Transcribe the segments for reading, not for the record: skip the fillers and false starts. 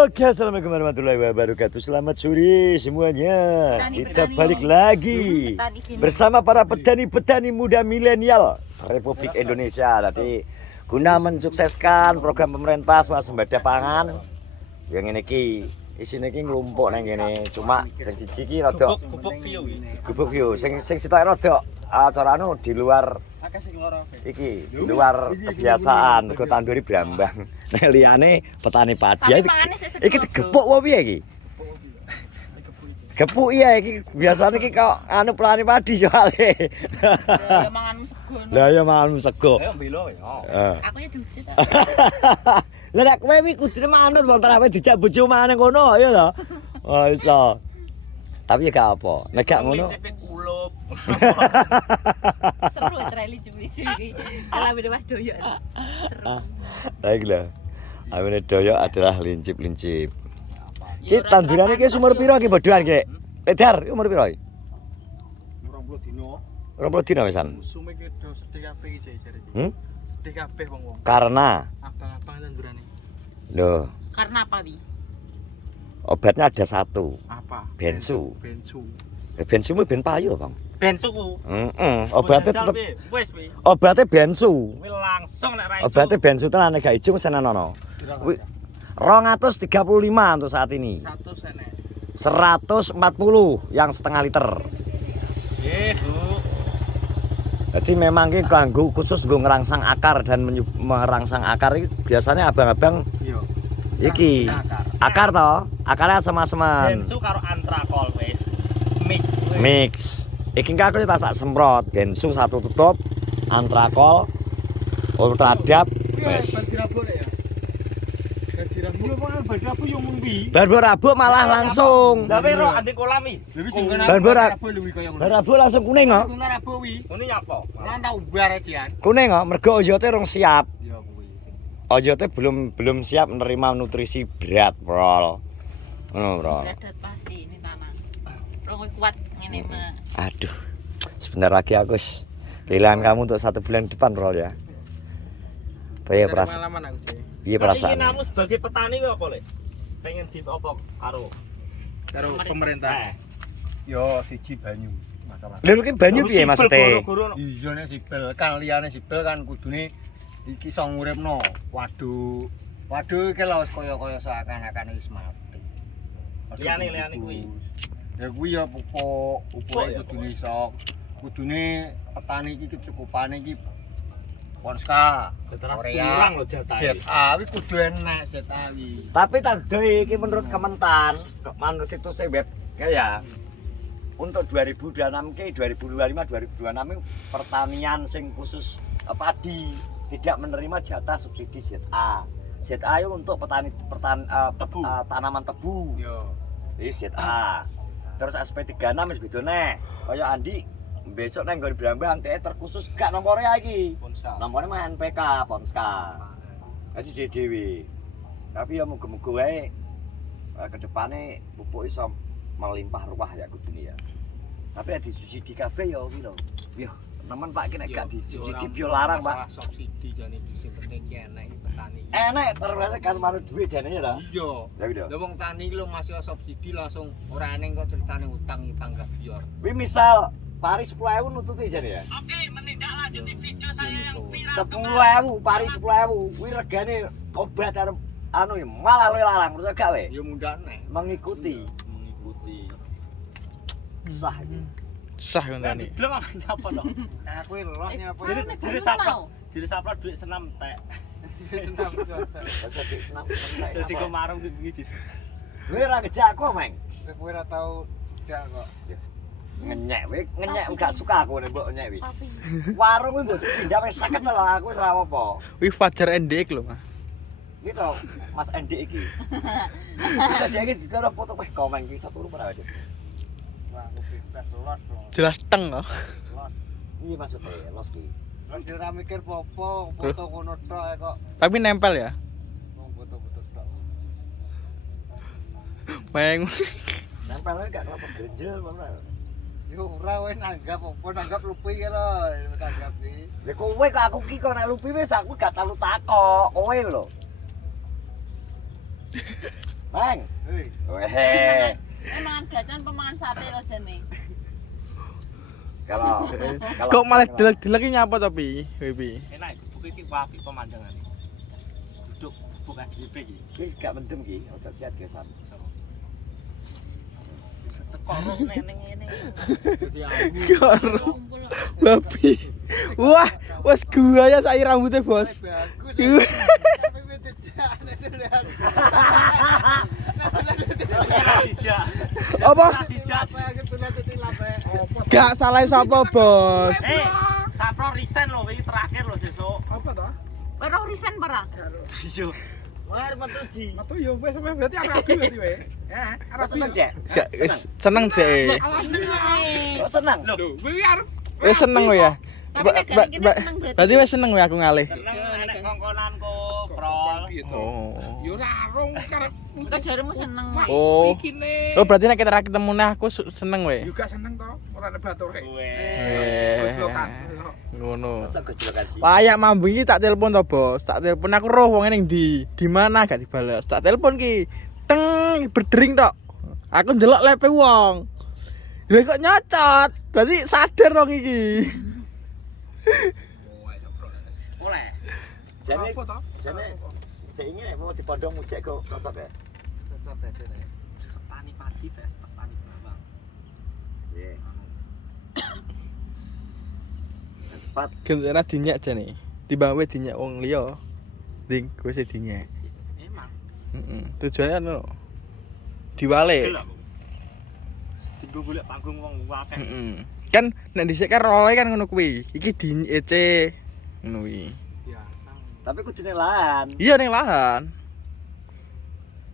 Oke, assalamualaikum warahmatullahi wabarakatuh. Selamat sore semuanya. Kita balik lagi bersama para petani-petani muda milenial Republik Indonesia. Nanti guna mensukseskan program pemerintah swasembada pangan. Yang ini ki isine ki nglumpuk nang kene. Cuma sing siji ki rada gubuk view. Sing sitok rada acara anu di luar iki di luar kebiasaan mergo tanduri brambang. Nek liyane petani padi iki digepuk apa piye iki? Gepuk iya iki biasane iki kok anu petani padi soalé. Ya manganmu sego. Lah ya manganmu sego. Ayo mbelo ya. Aku ya diujet. Lah nek kowe iki kudune manut wong terawe dijak bojo mangan ngono ya to. Oh iso. Tapi ya gak apa. Nek gak ngono. Seru trailer cumi-cumi. Kalau beda Mas Doyo. Seru. Baiklah. Amene doyok adalah lincip-lincip. Ki tandurane ki umur piro ki bodohan ki? Edar umur piro iki? 20 dino. 20 dino wisan. Musume ki do sedih kabeh iki jare iki. Sedih kabeh wong-wong. Karena Abang-abang tandurane. loh, Karena apa, Wi? obatnya ada satu. Apa? Bensu. Bensu. Bensu mu ben payu, Bang. Bensu ku. Obatnya tetep wis wi. obatnya bensu. Kuwi langsung nek ra iso. Obatnya bensu tenan nek gak ijo senenono. Kuwi 235 untuk saat ini. 100 enek. 140 yang setengah liter. Nggih, Bu. Jadi memang ki kanggo khusus nggo ngerangsang akar dan merangsang akar iki biasanya abang-abang Iya. iki akar toh, akarnya asem-aseman. Bensu karo antrakol wis. Mix. Iki engko aku tak semprot bensu satu tutup, antrakol, ultradap, wis. Bandirabuk ya. Bandirabuk lho kok bandirabuk yo mumpi. Barbo rabuk malah langsung. Lah ro ande kolami. Lha wis ngene. Bandirabuk lho kaya ngono. Rabuk langsung kuning kok. Bandirabuk wi. Ngene nyapa? Lan tak umbar ajian. Kuning kok mergo oyote rung siap. Ya kuwi. Oyote belum siap menerima nutrisi berat, Bro. Ngono, Bro. Dadat pasti ini tanah. Rong kuat ngene mah. Aduh. Sebentar lagi aku pilihan kamu untuk 1 bulan depan, Bro ya. Piye perasaan? Pengalaman aku sih. Piye perasaan? Kamu sebagai petani kuwi apa, Lek? Pengen ditopo karo Pemerintah. Yo siji banyu masalah. Lha iki banyu piye maksudnya? Iya nek sibel kan liyane sibel kan kudune iki iso nguripno. Waduh iki lho kaya seakan-akan wis mati. Liyane kuwi. Ya kuwi ya pupuk ya, kudune iso. Kudune petani iki kecukupane iki Ponska, kurang lho jatahe. ZA kuwi kudu enak ZA iki. Tapi tadi iki menurut Kementan, manut situs web ya. Untuk 2026 ke 2025 2026 itu pertanian sing khusus padi tidak menerima jatah subsidi ZA. ZA itu untuk Tebu. tanaman tebu. Yo. Ini ZA. Terus SP36 wis beda neh. Kaya Andi besok nang nggon Brambang terkhusus gak nomore iki. Ponska. Nomornya mah NPK Ponska. Jadi dhewe. Tapi ya muga-muga wae ke depane pupuk iso melimpah ruah ya kudune ya. Tapi ya disubsidi kabeh ya kuwi lho. Yo, temen Pak ki nek gak disubsidi yo larang, Pak. Subsidi jane iki sing penting ki enak petani. Enek terus kan manut duit jane ya ta. Iya. Ya kuwi lho. Lah wong tani iki lho masih subsidi langsung ora eneng kok ceritane utang iki panggah biar. Kuwi misal pari 10.000 nututi jane ya. Oke, menindaklanjuti video saya yang viral. 10.000 pari 10.000 kuwi regane obat karo anu ya malah luwih larang terus gak we. Ya mundak nek Mengikuti. Sah iki. Sah kan tani. Belum apa to? aku lelahnya apa? Jadi sapra. Jadi sapra duit senam tek. Masa dik senam. Dadi kok marung iki. Kowe ora ngejak aku, Meng. Kowe ora tau tidak kok. Ngenyek we, ngenyek gak suka aku nek mbok nyek wi. Tapi Warung kuwi mbok pindah wis 50 lho aku wis ora apa. Wih Fajar NDX lho, Mas. Iki to Mas Endi iki. Bisa jane dicara foto weh komen iki satu turu ora. Wah, aku bebas los loh. Jelas teng loh. Los. Iki maksudnya los ki. Los ora mikir popo, foto ngono tok kok. Tapi nempel ya. Wong foto-foto tok. Meng. Nempel gak kelapa grenjel mana. Yo ora wae nanggap lupi ki lho, nanggap iki. Lah kowe kok aku ki kok nek lupi wis aku gak telu takok, kowe lho. Bang. Hei. Weh. Emangan gacan pemangan sate lo jane. Kalau Kok malah delek-delek iki nyapa to pi? Pi. Enak buk iki wapi pemandangan. Duduk bukan DP iki. wis gak mendem ki, ojo sehat ge sam. Teko neneng ngene. Dadi aku. Karo Kumpul. babi. Wah, wes gua ya saiki rambutnya, Bos. Bagus. Tapi beda jane lihat. Tidak. Apa? Tidak. Gak salah sapa, Bos? Sapro resign lho iki terakhir lho sesuk. Apa to? Ora resign para. Iya. Mar metu ji. Metu yo wis berarti rapi berarti we. Ya, Seneng, Cek. Gak wis seneng deh. Kok seneng? Lho, Wis seneng we ya. Tapi nek gak seneng berarti. Berarti wis seneng we aku ngalih. seneng enek kongkonanku, Prol. Oh. Yo rarung karep Kok jaremu seneng. Oh. mikine. Oh, berarti nek kita ketemu nah aku seneng we. Juga seneng to, ora ada bature. Eh. Ngono. Masa gojlokan ji. Wayak mambung iki tak telepon to, Bos. Tak telepon aku roh wong ning ndi. Di mana gak dibales. Tak telepon ki. Teng berdering tok. Aku ndelok lepe wong. Lha kok nyocot. Berarti sadar dong iki. Oleh. Jane Apa to? jane cek ini nek mau dipodong mujek kok cocok ya. Petani padi versus petani bawang. Iya. Cepat. Gendera dinyak jane. Timbang we dinyak wong liya. Ding kowe sing dinyak. Emang. Heeh. Tujuane anu. Diwale. Tinggu golek panggung wong akeh. Heeh. Kan nek dhisik kan roe kan ngono kuwi. Iki dinyece ngono kuwi. Biasa. Tapi kudune lahan. Iya ning lahan.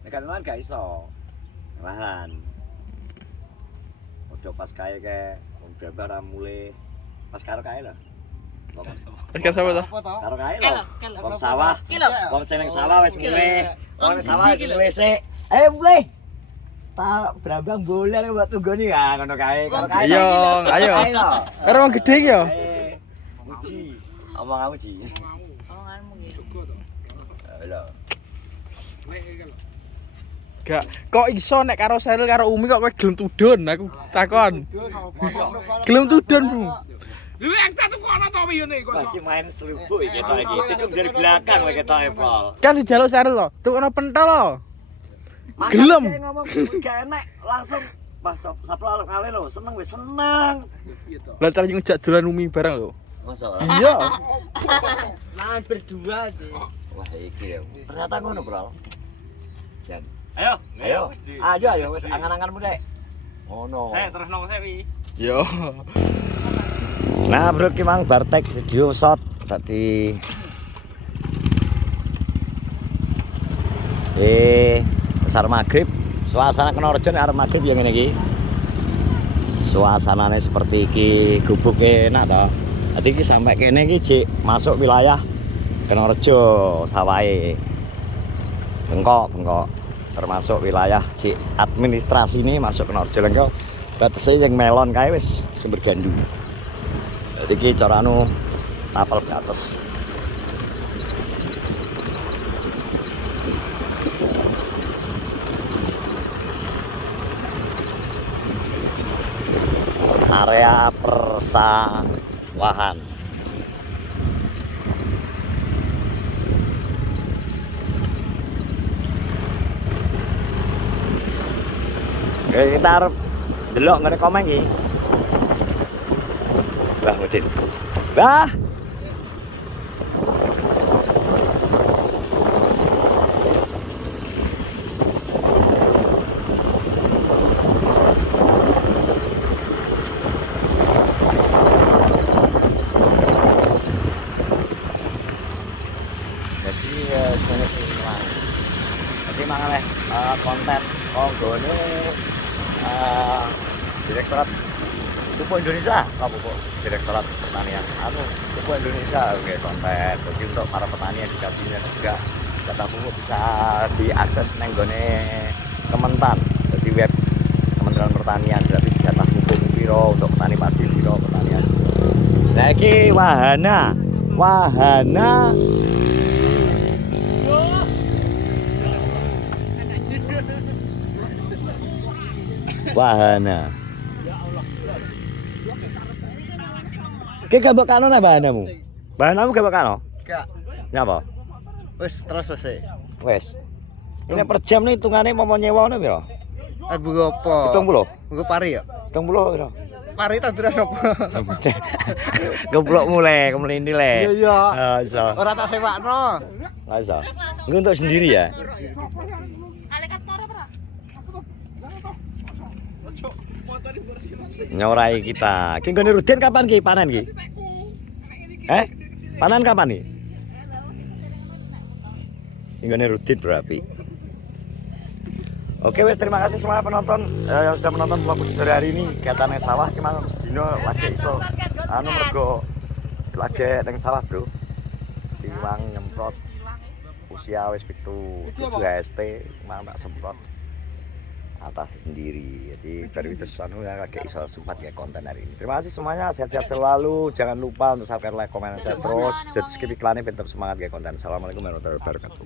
Nek kan lahan gak iso. Lahan. Ojo pas kae wong gambar mulai pas karo kae lho. Kan sapa to? Apa to? Karo kae lho. Kelo, kelo. Wong sawah. Kilo. Wong sing ning sawah wis mulai. Wong ning sawah wis Kilo. mulai sik. Ayo mulai. Tak berambang bola nek mbok tunggoni ya ngono kae. Karo kae. Iya, ayo. Kae lho. Karo wong gedhe iki yo. Kae. Muji. Omong kamu ji. Omonganmu nggih. Lho. Gak kok iso nek karo Seril karo Umi kok kowe gelem tudun aku takon. Gelem tudun, Bu. Lha yang tak tuku ana to wiyene kok. Bagi main selubuk iki ketok iki. Tikung dari belakang kowe ketok Pol. Kan dijaluk Seril lho, tukokno pentol lho. Masa Gelem. saya ngomong gak enak langsung pas sapro arep ngale lho, seneng wis seneng. Lah tar ngejak dolan Umi bareng lho. Masa? Iya. Nah, berdua sih. Wah iki ya. Ternyata ngono, Bro. Jan. Ayo, Ayo. wis di- Ayo wis di- angan-anganmu dek. Ngono. Saya terus nang sewi. Yo. Nah, bro, ki mang bartek video shot tadi. Besar maghrib, suasana Kenorejo nek arep maghrib ya ngene iki. Suasanane seperti iki, gubuk enak to. Dadi iki sampai kene iki jek masuk wilayah Kenorejo sawahe. Bengkok. Termasuk wilayah jek administrasi ini masuk Kenorejo lengko. Batese yang melon kae wis sumber gandu. Jadi iki cara anu tapel ke atas. Area persawahan. Oke, kita harus delok ngene komen iki. Mbah Mudin. Mbah. Jadi semuanya hilang. Jadi mangane konten konggone Direktorat Pupuk Indonesia, Pupuk Direktorat Pertanian. Pupuk Indonesia oke konten. Jadi untuk para petani edukasinya juga data pupuk bisa diakses neng gone Kementan. Jadi web Kementerian Pertanian berarti data pupuk piro untuk petani padi piro pertanian. Nah iki wahana Wahana. Ki gak mbok kano nek bahanamu. Bahanamu gak mbok kano? Gak. Nyapa? Wis terus wis. Wes. Ini per jam nih hitungane mau nyewane piro? Arep apa? 70. Nggo pari ya? 70 piro? Pari tanduran apa? Goblok mulai kemelini le. Iya iya. Iso. Ora tak sewakno. Nggak iso. Ini untuk sendiri ya. Alekat moro ora? Nyorai kita. Ki nggone Rudin kapan ki panen ki? Panen kapan nih? Nggone Rudin berapi. Oke wes, terima kasih semua penonton yang sudah menonton vlog sore hari ini. Kegiatan sawah gimana sedino lagi iso anu mergo lagi nang sawah, Bro. Tiwang nyemprot usia wis 7 ST mang tak semprot atas sendiri. Jadi baru itu anu ya kayak iso sempat ya konten hari ini. Terima kasih semuanya, sehat-sehat selalu. Jangan lupa untuk subscribe, like, komen, dan share terus. Jadi skip iklannya, tetap semangat ya konten. Assalamualaikum warahmatullahi wabarakatuh.